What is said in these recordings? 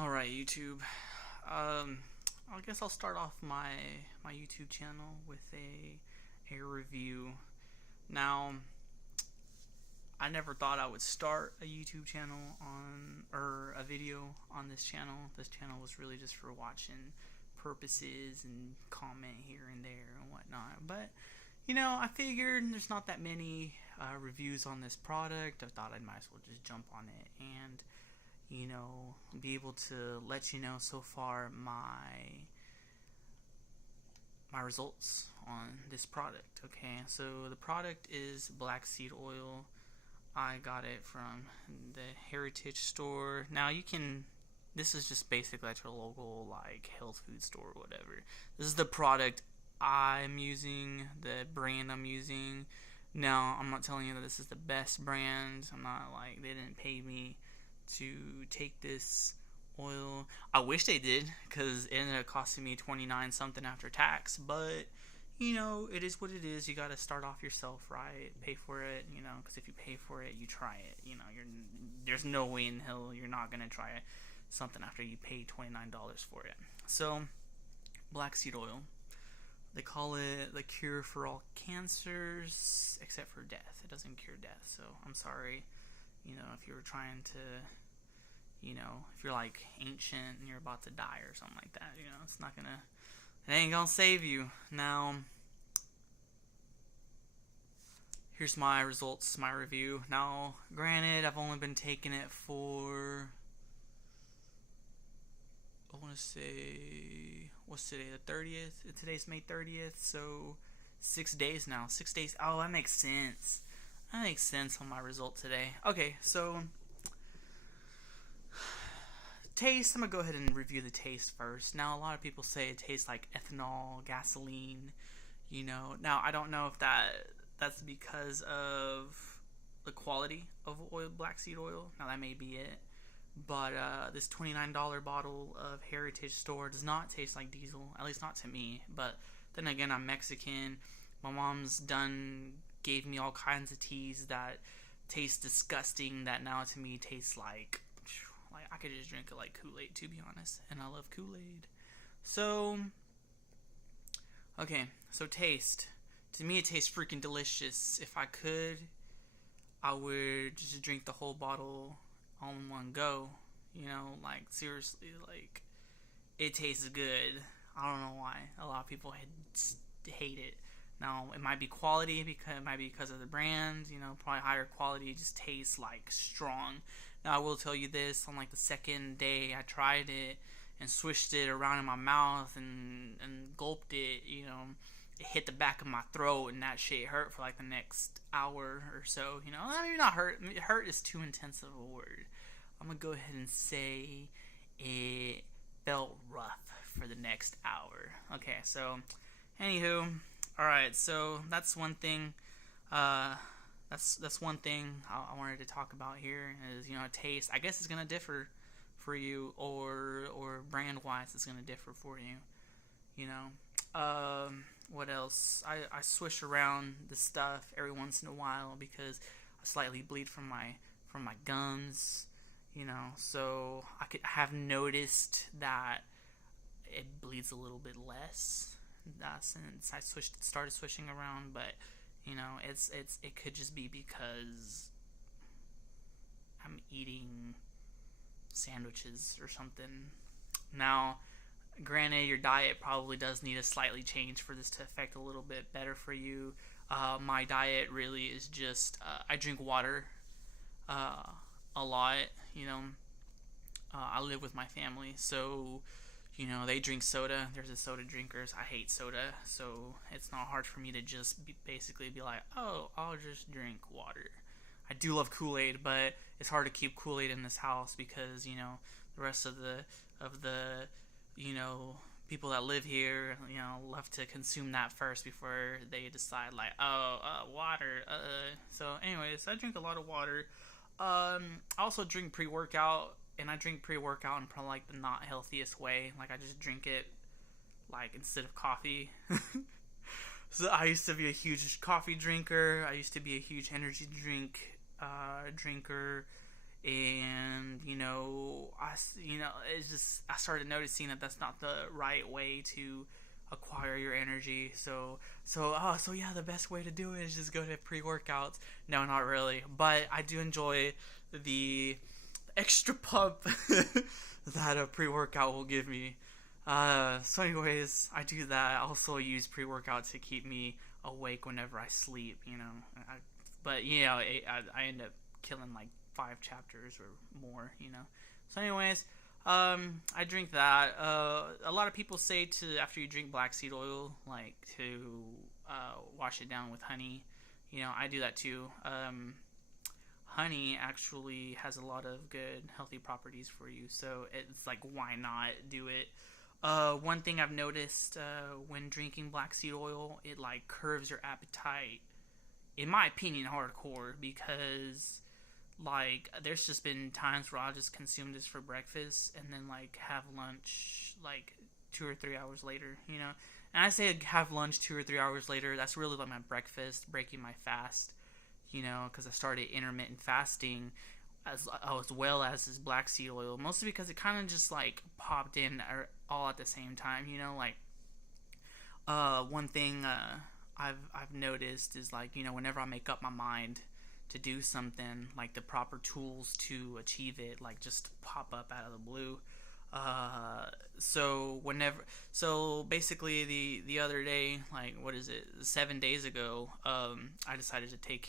Alright, YouTube. Um, I guess I'll start off my YouTube channel with a review. Now, I never thought I would start a YouTube channel or a video on this channel. This channel was really just for watching purposes and comment here and there and whatnot. But I figured there's not that many reviews on this product. I thought I might as well just jump on it and be able to let you know so far my results on this product. Okay, so the product is black seed oil. I got it from the Heritage store. Now this is just basically at your local like health food store or whatever. This is the product I'm using, the brand I'm using. Now, I'm not telling you that this is the best brand. I'm not like, they didn't pay me to take this oil. I wish they did, because it ended up costing me 29 something after tax. But it is what it is. You got to start off yourself, right? Pay for it, because if you pay for it, you try it. There's no way in hell you're not gonna try it, something after you pay $29 for it. So, black seed oil. They call it the cure for all cancers, except for death. It doesn't cure death, so I'm sorry. If you were trying to, if you're like ancient and you're about to die or something like that, it ain't gonna save you. Now, here's my results, my review. Now, granted, I've only been taking it for, I want to say, what's today, the 30th? Today's May 30th, so 6 days now. 6 days. Oh, that makes sense. That makes sense on my result today. Okay, so taste. I'm gonna go ahead and review the taste first. Now, a lot of people say it tastes like ethanol, gasoline. Now I don't know if that's because of the quality of oil, black seed oil. Now that may be it. But this $29 bottle of Heritage store does not taste like diesel, at least not to me. But then again, I'm Mexican. My mom's gave me all kinds of teas that taste disgusting that now to me tastes like I could just drink it like Kool-Aid, to be honest. And I love Kool-Aid. So, okay, so taste. To me, it tastes freaking delicious. If I could, I would just drink the whole bottle all in one go. Like seriously, like it tastes good. I don't know why a lot of people hate it. Now it might be quality, because of the brand. Probably higher quality. It just tastes like strong. Now I will tell you this: on like the second day, I tried it and swished it around in my mouth and gulped it. It hit the back of my throat, and that shit hurt for like the next hour or so. Maybe not hurt. Hurt is too intense of a word. I'm gonna go ahead and say it felt rough for the next hour. Okay, so anywho, all right. So that's one thing. That's one thing I wanted to talk about here is taste. I guess it's gonna differ for you, or brand wise, it's gonna differ for you. What else? I swish around the stuff every once in a while because I slightly bleed from my gums. So I have noticed that it bleeds a little bit less since I started swishing around, but it could just be because I'm eating sandwiches or something. Now, granted, your diet probably does need a slightly change for this to affect a little bit better for you. My diet really is just I drink water a lot. I live with my family, so they drink soda. There's the soda drinkers. I hate soda, so it's not hard for me to just basically be like, oh, I'll just drink water. I do love Kool-Aid, but it's hard to keep Kool-Aid in this house because the rest of the people that live here love to consume that first before they decide like, water. So anyways, I drink a lot of water. I also drink pre-workout, and I drink pre-workout in probably like the not healthiest way. Like I just drink it like instead of coffee. So I used to be a huge coffee drinker. I used to be a huge energy drink drinker. And it's just, I started noticing that that's not the right way to acquire your energy. So yeah, the best way to do it is just go to pre-workouts. No, not really, but I do enjoy the extra pump that a pre-workout will give me. So anyways, I do that. I also use pre-workout to keep me awake whenever I sleep, but I end up killing like 5 chapters or more, So anyways, I drink that. A lot of people say to, after you drink black seed oil, like to wash it down with honey. I do that too. Honey actually has a lot of good healthy properties for you, so it's like, why not do it? One thing I've noticed when drinking black seed oil, it like curves your appetite, in my opinion, hardcore, because like there's just been times where I'll just consume this for breakfast and then like have lunch like 2 or 3 hours later, And I say have lunch 2 or 3 hours later. That's really like my breakfast, breaking my fast, because I started intermittent fasting as well as this black seed oil, mostly because it kind of just like popped in all at the same time, like one thing I've noticed is like, whenever I make up my mind to do something, like the proper tools to achieve it like just pop up out of the blue. So basically the other day, like, what is it, 7 days ago, I decided to take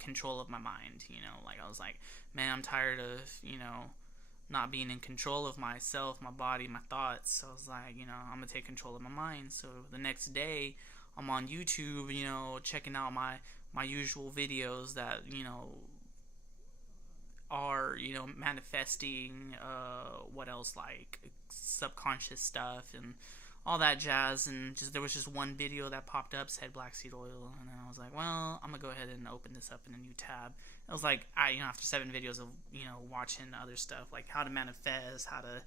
control of my mind. Like, I was like, man, I'm tired of not being in control of myself, my body, my thoughts. So I was like, I'm gonna take control of my mind. So the next day I'm on YouTube, checking out my usual videos that are manifesting, what else, like subconscious stuff and all that jazz. And just there was just one video that popped up, said black seed oil, and then I was like, well, I'm gonna go ahead and open this up in a new tab. It was like, after 7 videos of watching other stuff like how to manifest, how to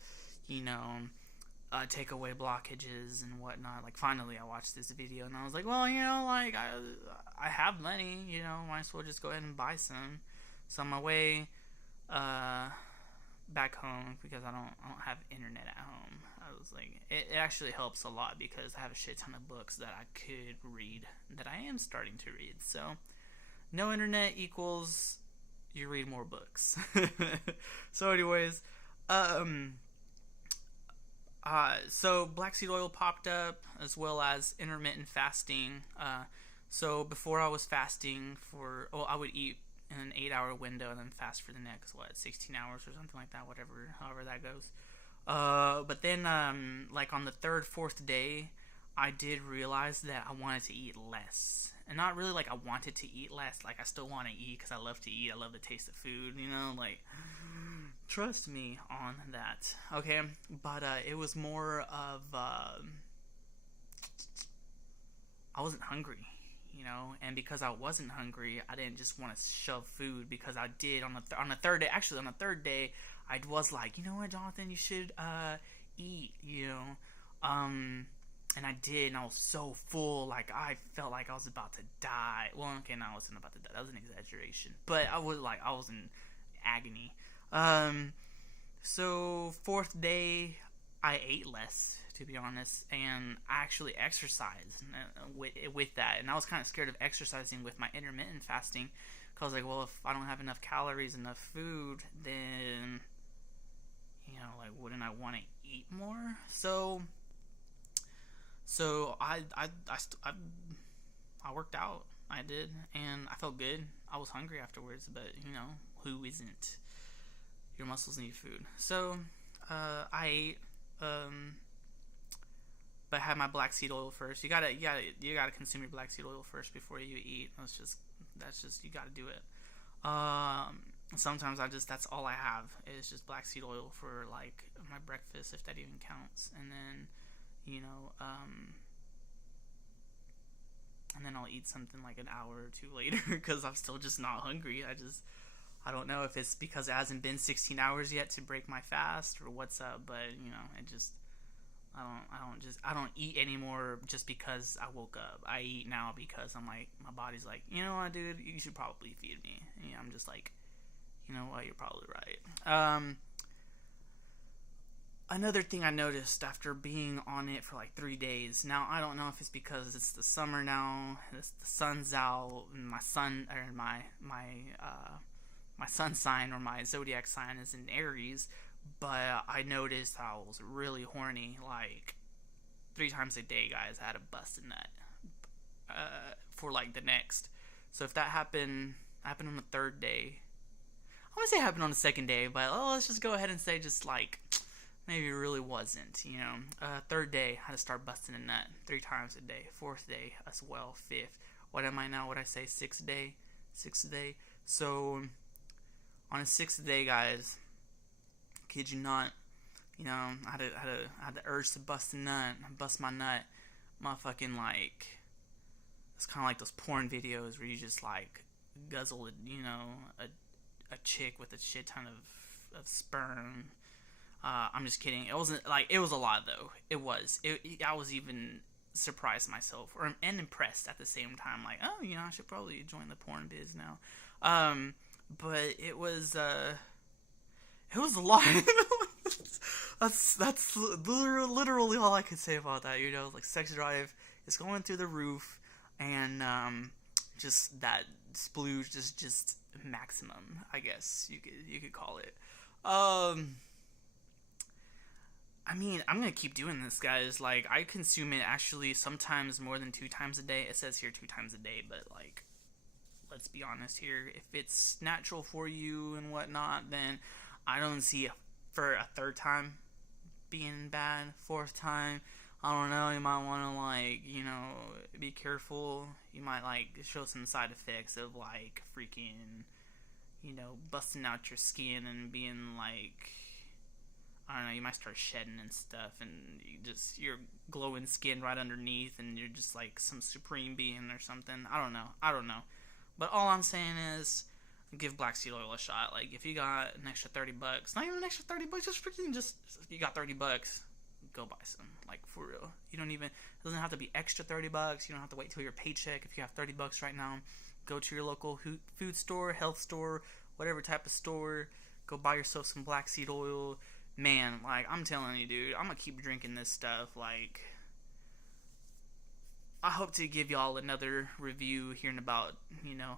take away blockages and whatnot, like finally I watched this video and I was like, well, like I have money, might as well just go ahead and buy some. So on my way back home, because I don't have internet at home, I was like, it actually helps a lot because I have a shit ton of books that I could read, that I am starting to read. So no internet equals you read more books. So anyways, so black seed oil popped up, as well as intermittent fasting. So before I was fasting I would eat in an 8-hour window and then fast for the next 16 hours or something like that, however that goes. But then like on the 3rd, 4th day, I did realize that I wanted to eat less. And not really like I wanted to eat less, like I still want to eat because I love to eat, I love the taste of food, like, trust me on that, okay? But it was more of I wasn't hungry, and because I wasn't hungry, I didn't just want to shove food, because I did on the third day. Actually, on the 3rd day, I was like, you know what, Jonathan, you should eat, and I did, and I was so full, like I felt like I was about to die. Well, okay, no, I wasn't about to die. That was an exaggeration, but I was in agony. So 4th day, I ate less, to be honest, and I actually exercised with that. And I was kind of scared of exercising with my intermittent fasting, because I was like, well, if I don't have enough calories, enough food, then like, wouldn't I want to eat more? So I worked out. I did, and I felt good. I was hungry afterwards, but who isn't? Your muscles need food. So I ate, but I had my black seed oil first. You gotta consume your black seed oil first before you eat. That's just you gotta do it. Sometimes that's all I have is just black seed oil for like my breakfast, if that even counts. And then and then I'll eat something like an hour or 2 later because I'm still just not hungry. I don't know if it's because it hasn't been 16 hours yet to break my fast or what's up, but I don't eat anymore just because I woke up. I eat now because I'm like, my body's like, you know what, dude, you should probably feed me. And I'm just like, You know what? You're probably right. Another thing I noticed after being on it for like 3 days. Now I don't know if it's because it's the summer now, the sun's out, and my sun or my sun sign or my zodiac sign is in Aries. But I noticed I was really horny, like 3 times a day, guys. I had a busted nut for like the next. So if that happened on the 3rd day. I want to say it happened on the 2nd day, but let's just go ahead and say just like maybe it really wasn't. 3rd day, I had to start busting a nut 3 times a day. 4th day as well. 5th. What am I now? What I say? 6th day. 6th day. So on the 6th day, guys, kid you not, I had the urge to bust a nut, bust my nut. Motherfucking like, it's kind of like those porn videos where you just like guzzle, a chick with a shit ton of sperm. I'm just kidding. It wasn't like, it was a lot though. It was. I was even surprised myself and impressed at the same time. Like, oh, I should probably join the porn biz now. But it was a lot. that's literally all I could say about that. Like sex drive is going through the roof, and just that splooge is just maximum, I guess you could call it. I mean, I'm gonna keep doing this, guys. Like, I consume it actually sometimes more than 2 times a day. It says here 2 times a day, but like, let's be honest here. If it's natural for you and whatnot, then I don't see it for a 3rd time being bad. 4th time, I don't know. You might want to like, be careful. You might like show some side effects of like freaking, busting out your skin and being like, I don't know, you might start shedding and stuff, and your glowing skin right underneath, and you're just like some supreme being or something. I don't know. But all I'm saying is, give black seed oil a shot. Like, if you got an extra $30, not even an extra $30, just you got $30, go buy some. Like, for real. It doesn't have to be extra $30. You don't have to wait till your paycheck. If you have $30 right now, go to your local food store, health store, whatever type of store. Go buy yourself some black seed oil. Man, like, I'm telling you, dude, I'm gonna keep drinking this stuff. Like, I hope to give y'all another review here in about,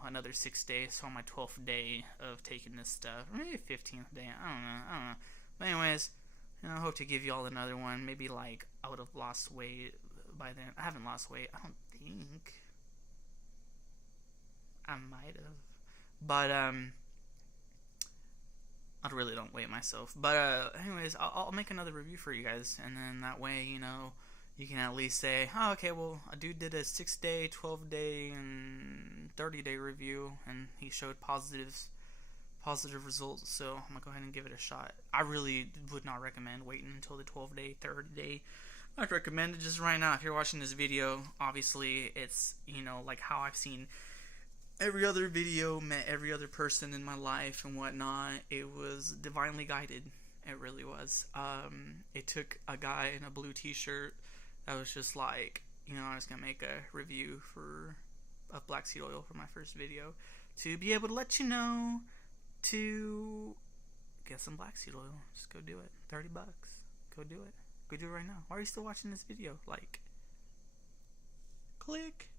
another 6 days. So on my 12th day of taking this stuff, or maybe 15th day. I don't know. But anyways, I hope to give y'all another one. Maybe like I would have lost weight by then. I haven't lost weight. I don't think. I might have, but I really don't weigh myself. But anyways, I'll make another review for you guys, and then that way, you can at least say, oh, okay, well, a dude did a 6-day, 12-day, and 30-day review, and he showed positive results, so I'm gonna go ahead and give it a shot. I really would not recommend waiting until the 12-day, 30-day. I'd recommend it just right now. If you're watching this video, obviously, it's, like how I've seen every other video, met every other person in my life and whatnot. It was divinely guided. It really was. It took a guy in a blue t-shirt that was just like, I was gonna make a review of black seed oil for my first video, to be able to let you know to get some black seed oil. Just go do it. $30. Go do it. Go do it right now. Why are you still watching this video? Like, click.